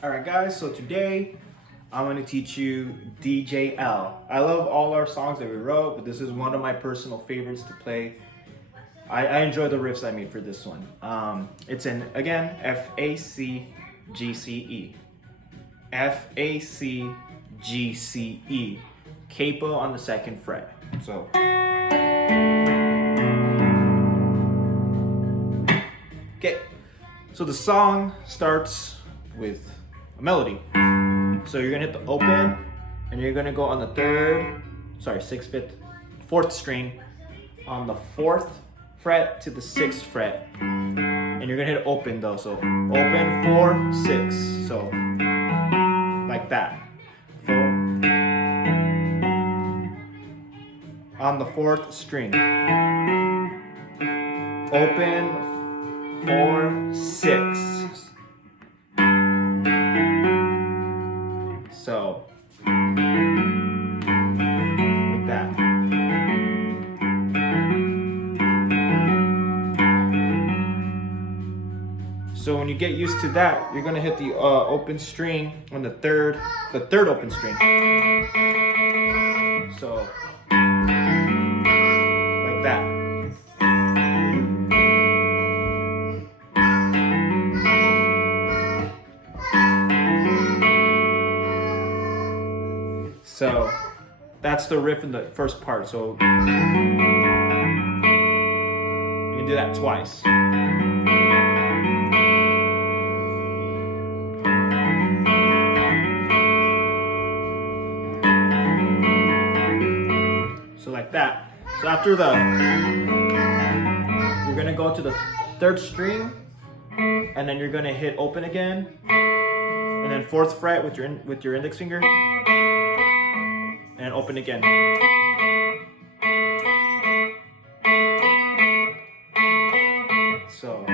Alright guys, so today I'm going to teach you D.J.L. I love all our songs that we wrote, but this is one of my personal favorites to play. I enjoy the riffs I made for this one. It's in, again, FACGCE. FACGCE. Capo on the 2nd fret. So. Okay, so the song starts with a melody. So you're gonna hit the open and you're gonna go on the 4th string on the 4th fret to the 6th fret. And you're gonna hit open though, so open 4, 6, so like that. 4. On the 4th string. Open 4, 6. So, like that. So when you get used to that, you're gonna hit the open string on the third open string. So, like that. So that's the riff in the first part. So you can do that twice. So like that. So after you're gonna go to the 3rd string, and then you're gonna hit open again, and then 4th fret with your index finger. And open again. So.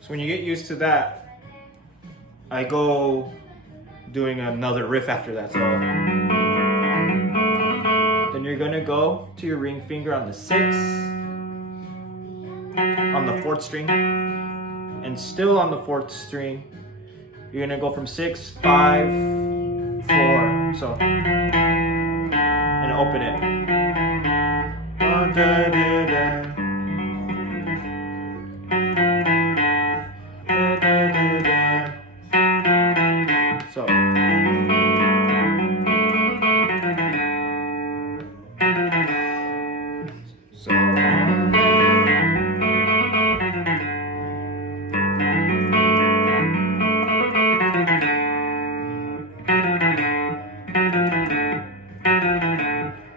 So when you get used to that, I go doing another riff after that. So then you're gonna go to your ring finger on the 6th, on the 4th string, and still on the 4th string, you're gonna go from 6, 5, 4, so, and open it. So.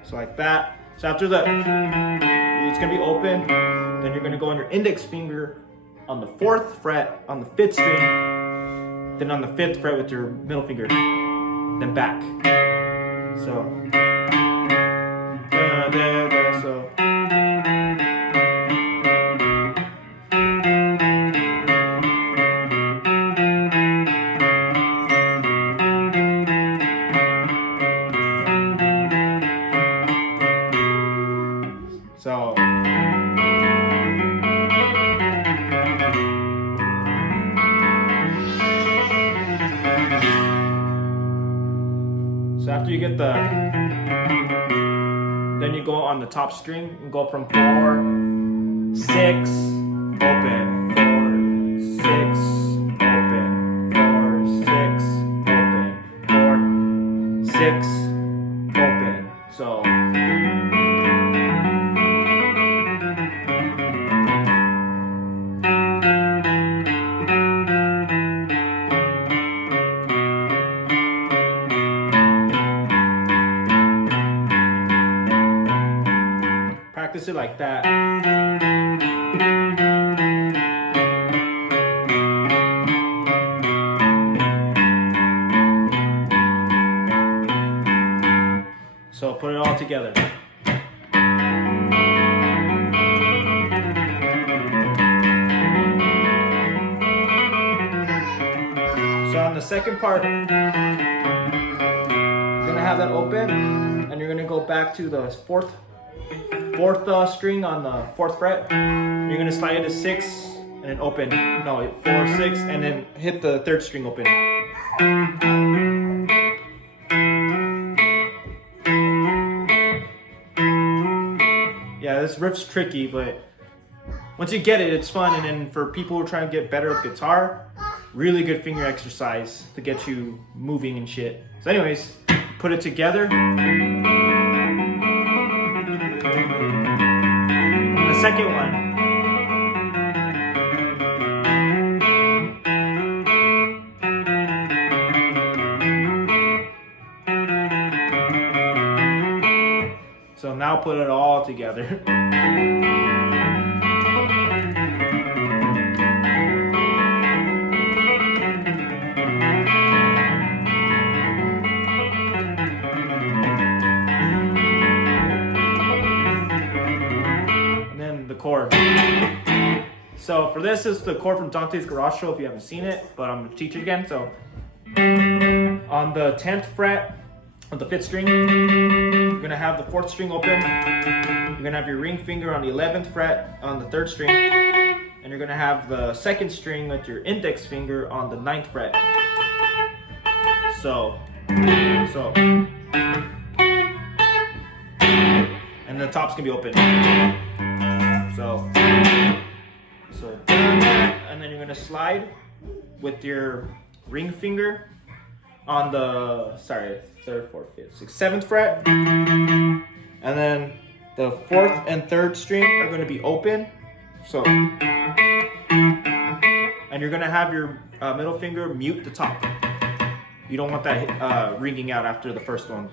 So like that. So after that, it's gonna be open. Then you're gonna go on your index finger on the 4th fret on the 5th string. Then on the 5th fret with your middle finger, then back. So, so. So after you get then you go on the top string and go from 4, 6, open, 4, 6, open, 4, 6, open, 4, 6, open. So. Practice it like that. So put it all together. the second part, you're gonna have that open, and you're gonna go back to the fourth string on the 4th fret. You're gonna slide it to 6 and then open. No, 4, 6, and then hit the 3rd string open. Yeah, this riff's tricky, but once you get it, it's fun. And then for people who are trying to get better with guitar, really good finger exercise to get you moving and shit. So anyways, put it together. And the second one. So now put it all together. Chord. So for this is the chord from Dante's Garage Show if you haven't seen it, but I'm gonna teach it again. So on the 10th fret of the 5th string, you're gonna have the 4th string open. You're gonna have your ring finger on the 11th fret on the 3rd string, and you're gonna have the 2nd string with your index finger on the 9th fret. So, and the top's gonna be open. So, and then you're gonna slide with your ring finger on the 3rd, 4th, 5th, 6th, 7th fret, and then the 4th and 3rd string are gonna be open. So, and you're gonna have your middle finger mute the top. You don't want that ringing out after the first one.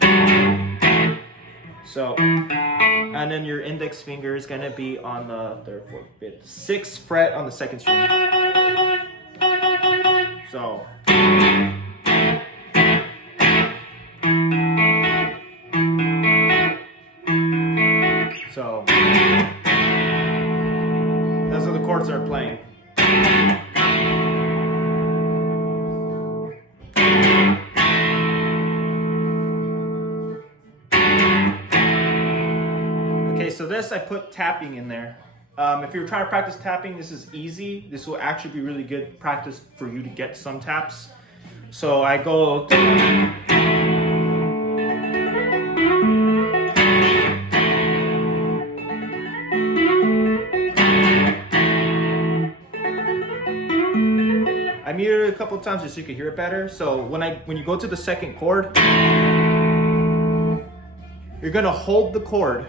So, and then your index finger is gonna be on the 3rd, 4th, 5th, 6th fret on the 2nd string. So, those are the chords that are playing. So this, I put tapping in there. If you're trying to practice tapping, this is easy. This will actually be really good practice for you to get some taps. So I go I muted it a couple times just so you could hear it better. So when you go to the 2nd chord, you're gonna hold the chord.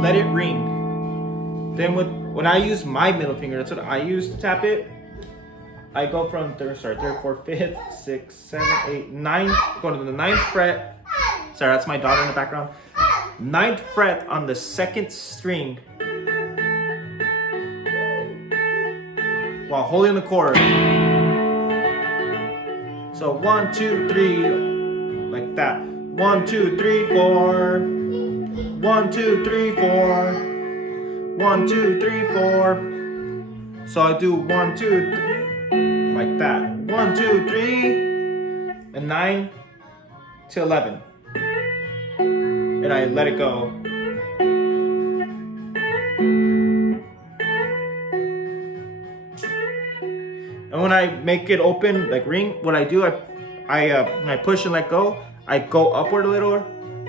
Let it ring. Then when I use my middle finger, that's what I use to tap it. I go from 3rd, 4th, 5th, 6th, 7th, 8th, 9th, go to the 9th fret. Sorry, that's my daughter in the background. 9th fret on the 2nd string while holding the chord. So 1, 2, 3, like that. 1, 2, 3, 4. 1, 2, 3, 4. 1, 2, 3, 4. So I do 1, 2, 3, like that. 1, 2, 3, and 9 to 11. And I let it go. And when I make it open, like ring, what I do, when I push and let go, I go upward a little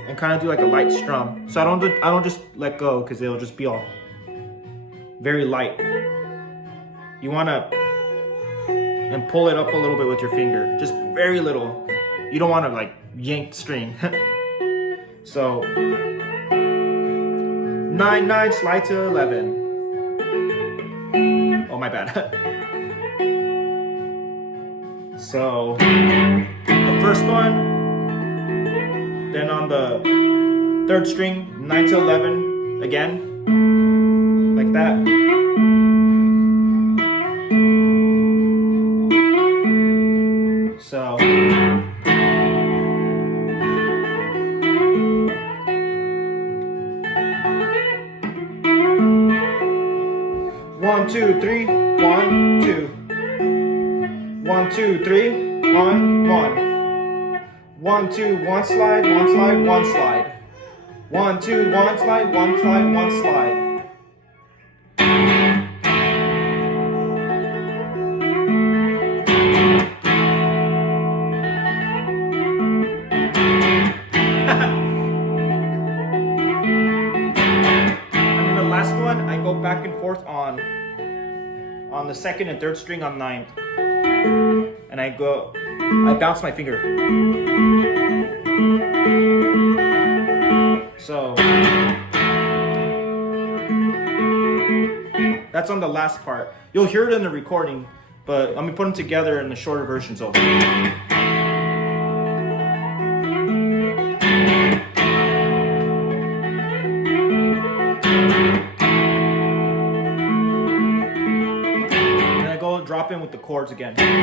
and kind of do like a light strum. So I don't just let go because it'll just be all very light. You wanna and pull it up a little bit with your finger, just very little. You don't want to like yank the string. So 9, 9, slide to 11. Oh my bad. So the first one. Then on the 3rd string, 9 to 11 again, like that. So 1, 2, 3, 1, 2. 1, 1, 2, 3, 1, 1. 1, 2, 1 slide, 1 slide, 1 slide. 1, 2, 1 slide, 1 slide, 1 slide. I go back and forth on the second and third string on ninth, and I bounce my finger. So that's on the last part. You'll hear it in the recording, but let me put them together in the shorter version. So. Drop in with the chords again. And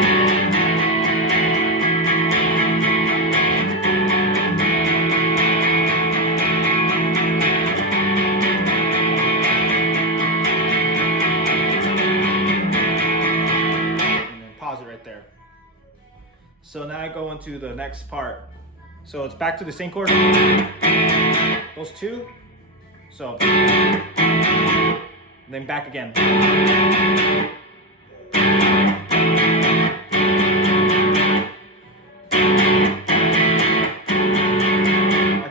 then pause it right there. So now I go into the next part. So it's back to the same chord. Those two. So then back again.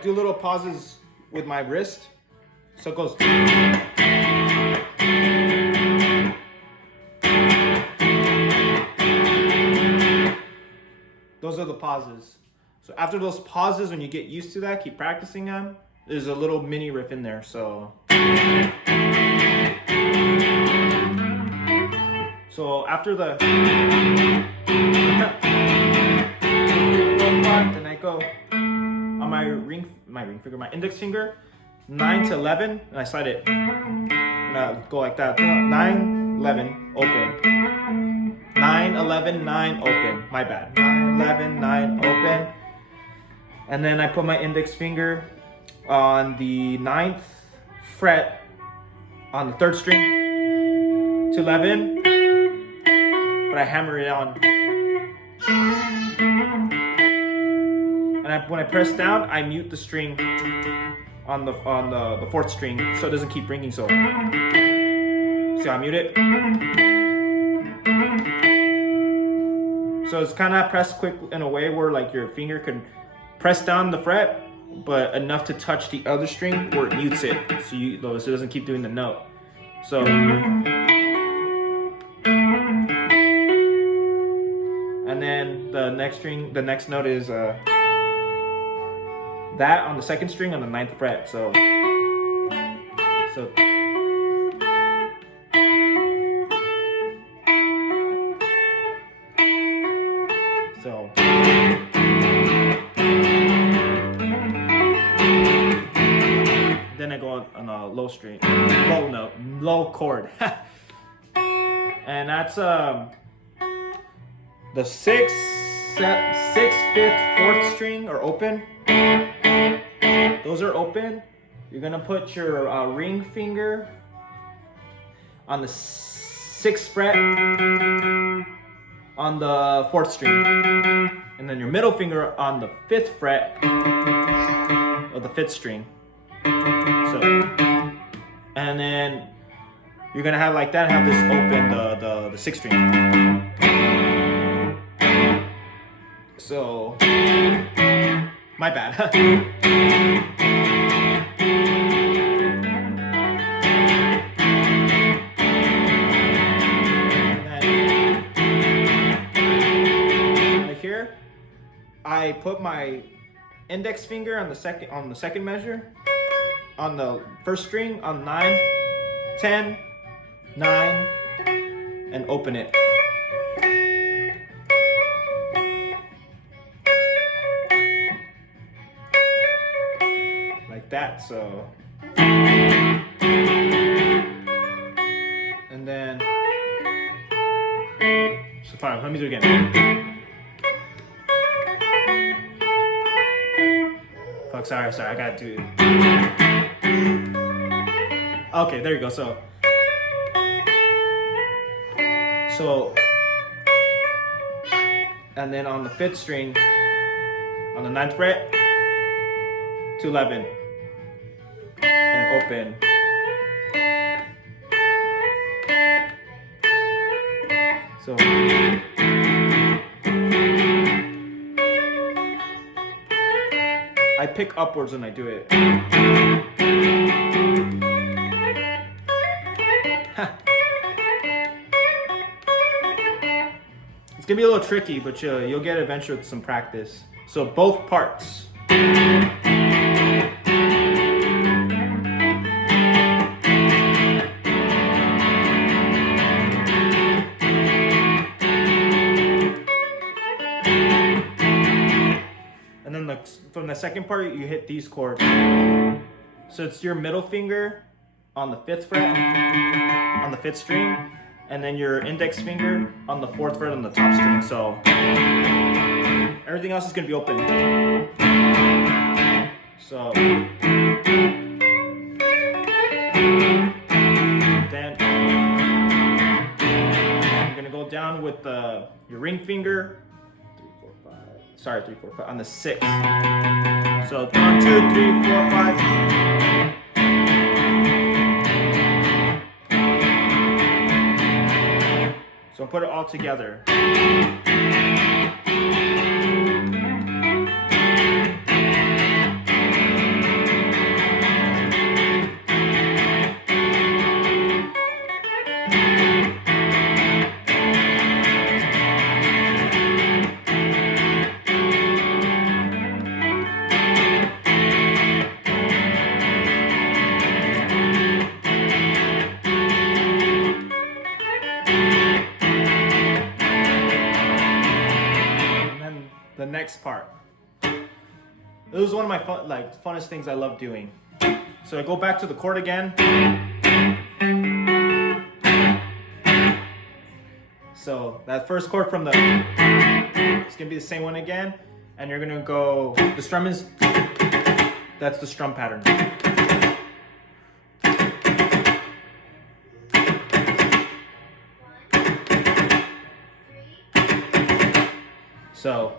Do little pauses with my wrist, so it goes. Those are the pauses. So after those pauses, when you get used to that, keep practicing them. There's a little mini riff in there, so. So after the then I go on my index finger, 9 to 11, and I slide it. And I go like that. 9, 11, open. 9, 11, 9, open. My bad. 9, 11, 9, open. And then I put my index finger on the 9th fret on the 3rd string to 11, but I hammer it on. And when I press down, I mute the string on the 4th string, so it doesn't keep ringing. So see, I mute it. So it's kind of pressed quick in a way where like your finger can press down the fret, but enough to touch the other string where it mutes it, so it doesn't keep doing the note. So. And then the next note is that on the 2nd string on the 9th fret. So then I go on a low string, low chord, and that's the 6th, 5th, 4th string are open. Those are open. You're gonna put your ring finger on the 6th fret on the 4th string, and then your middle finger on the 5th fret of the 5th string. So, and then you're gonna have like that. Have this open the 6th string. So, my bad. Right here, I put my index finger on the second measure, on the 1st string on 9, 10, 9, and open it. That, so, and then, so fine, let me do it again. Fuck, sorry, I gotta do it. Okay, there you go, so and then on the 5th string, on the 9th fret, to 11, and open. So I pick upwards when I do it. It's gonna be a little tricky, but you'll get it eventually with some practice. So both parts. And then from the second part, you hit these chords. So it's your middle finger on the 5th fret, on the 5th string, and then your index finger on the 4th fret on the top string. So everything else is going to be open. So then I'm going to go down with your ring finger. 3, 4, 5 on the 6th. So 1, 2, 3, 4, 5. So put it all together. The next part. This is one of my funnest things I love doing. So I go back to the chord again. So that first chord from it's gonna be the same one again, and you're gonna go. The strum is that's the strum pattern. So.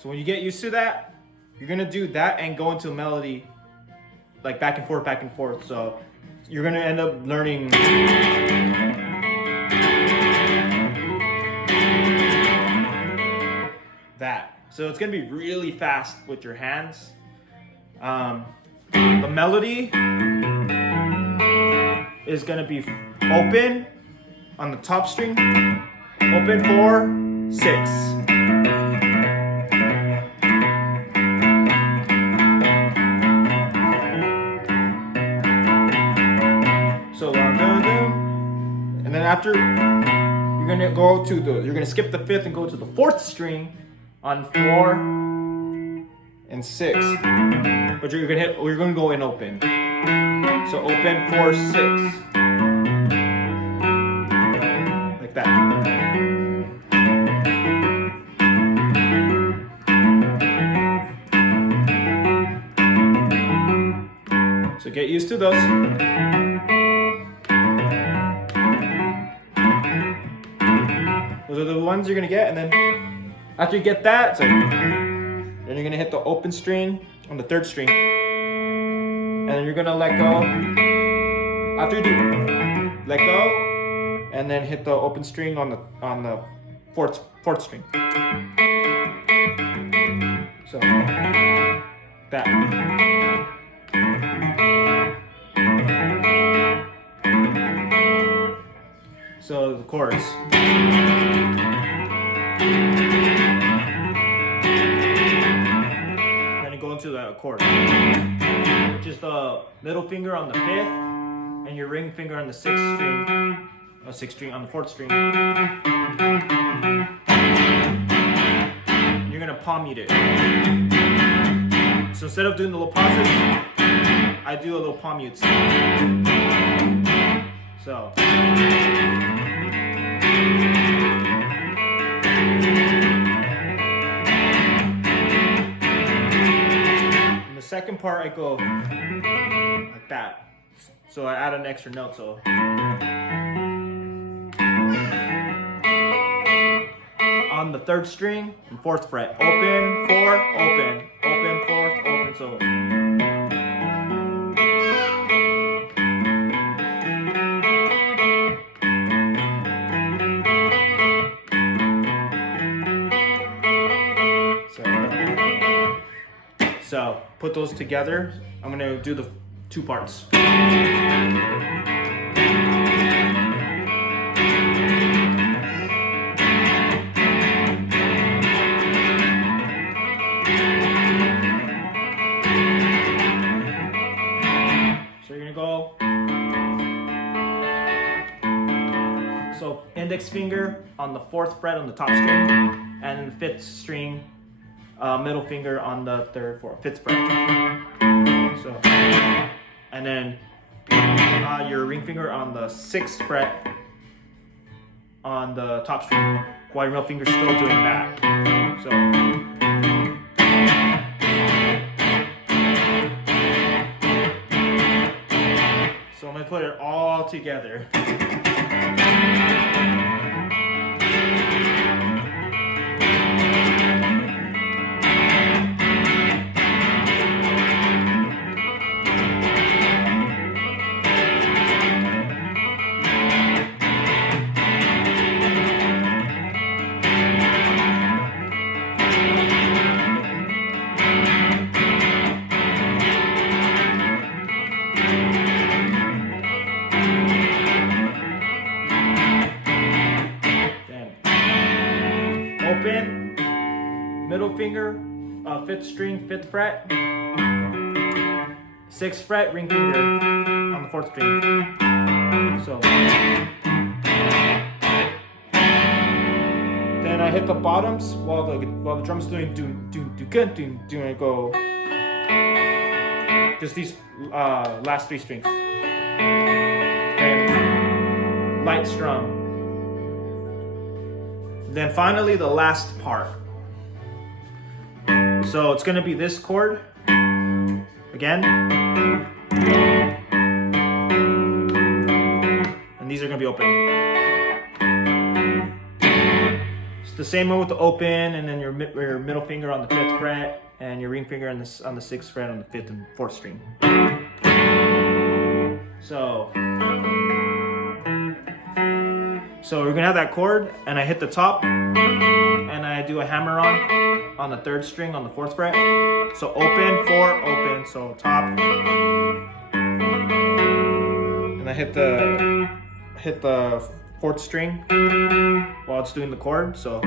So when you get used to that, you're gonna do that and go into a melody, like back and forth. So you're gonna end up learning that. So it's gonna be really fast with your hands. The melody is gonna be open on the top string, open 4, 6. So and then after you're gonna go to you're gonna skip the 5th and go to the 4th string on 4 and 6. But you're gonna go in open. So open 4, 6. Like that. So get used to those. Those are the ones you're gonna get, and then after you get that, then you're gonna hit the open string on the 3rd string. And then you're gonna let go. After you do, let go, and then hit the open string on the 4th string. So that. So the chords. Then you go into the chord. Just the middle finger on the 5th and your ring finger on the 6th string, on the 4th string. And you're gonna palm mute it. So instead of doing the little pauses, I do a little palm mute. So. In the second part, I go like that. So I add an extra note, so. On the 3rd string and 4th fret, open, 4, open, open, 4th, open, so. So put those together. I'm gonna do the 2 parts. So you're gonna go. So index finger on the 4th fret on the top string, and the 5th string. Middle finger on the 3rd, 4th, 5th fret. So, and then your ring finger on the 6th fret on the top string, while your middle finger's still doing that. So, I'm gonna put it all together. Open, middle finger, 5th string, 5th fret, 6th fret, ring finger on the 4th string. So then I hit the bottoms while the drum's doing I go just these last 3 strings. And light strum. Then finally the last part. So it's gonna be this chord again, and these are gonna be open. It's the same one with the open, and then your middle finger on the 5th fret, and your ring finger on the 6th fret on the 5th and 4th string. So we're gonna have that chord, and I hit the top, and I do a hammer on the 3rd string on the 4th fret. So open, 4, open, so top. And I hit the 4th string while it's doing the chord, so.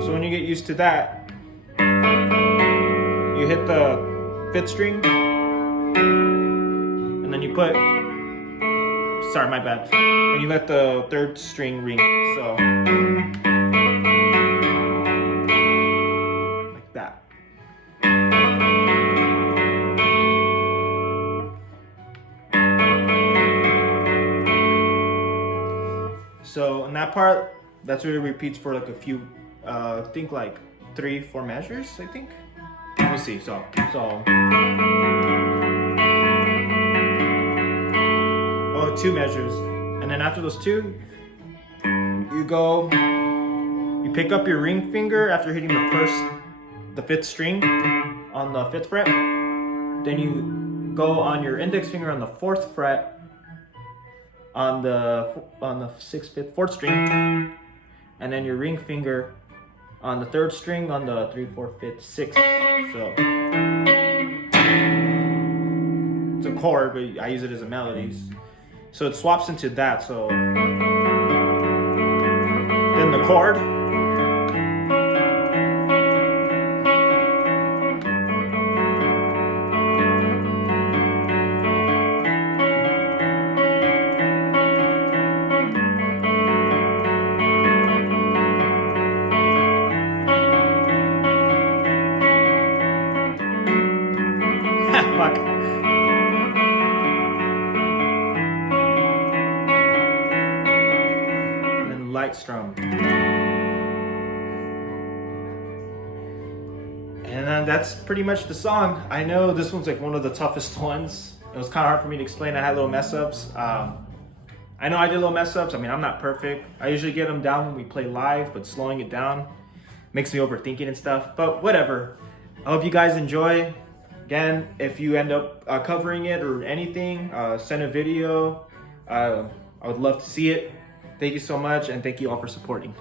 So when you get used to that, you hit the 5th string, and then you put, sorry, my bad. And you let the 3rd string ring, so. Like that. So in that part, that's where it repeats for like a few, I think like 3-4 measures, I think. Let me see, so. Oh, 2 measures. And then after those 2, you pick up your ring finger after hitting the 5th string on the 5th fret. Then you go on your index finger on the 4th fret on the 6th, 5th, 4th string, and then your ring finger on the 3rd string on the 3, 4, 5th, 6th. So it's a chord, but I use it as a melody. So it swaps into that. So then the chord. Fuck. And then light strum. And then that's pretty much the song. I know this one's like one of the toughest ones. It was kind of hard for me to explain. I had little mess ups. I know I did little mess ups. I mean, I'm not perfect. I usually get them down when we play live, but slowing it down makes me overthink it and stuff. But whatever. I hope you guys enjoy. Again, if you end up covering it or anything, send a video. I would love to see it. Thank you so much, and thank you all for supporting.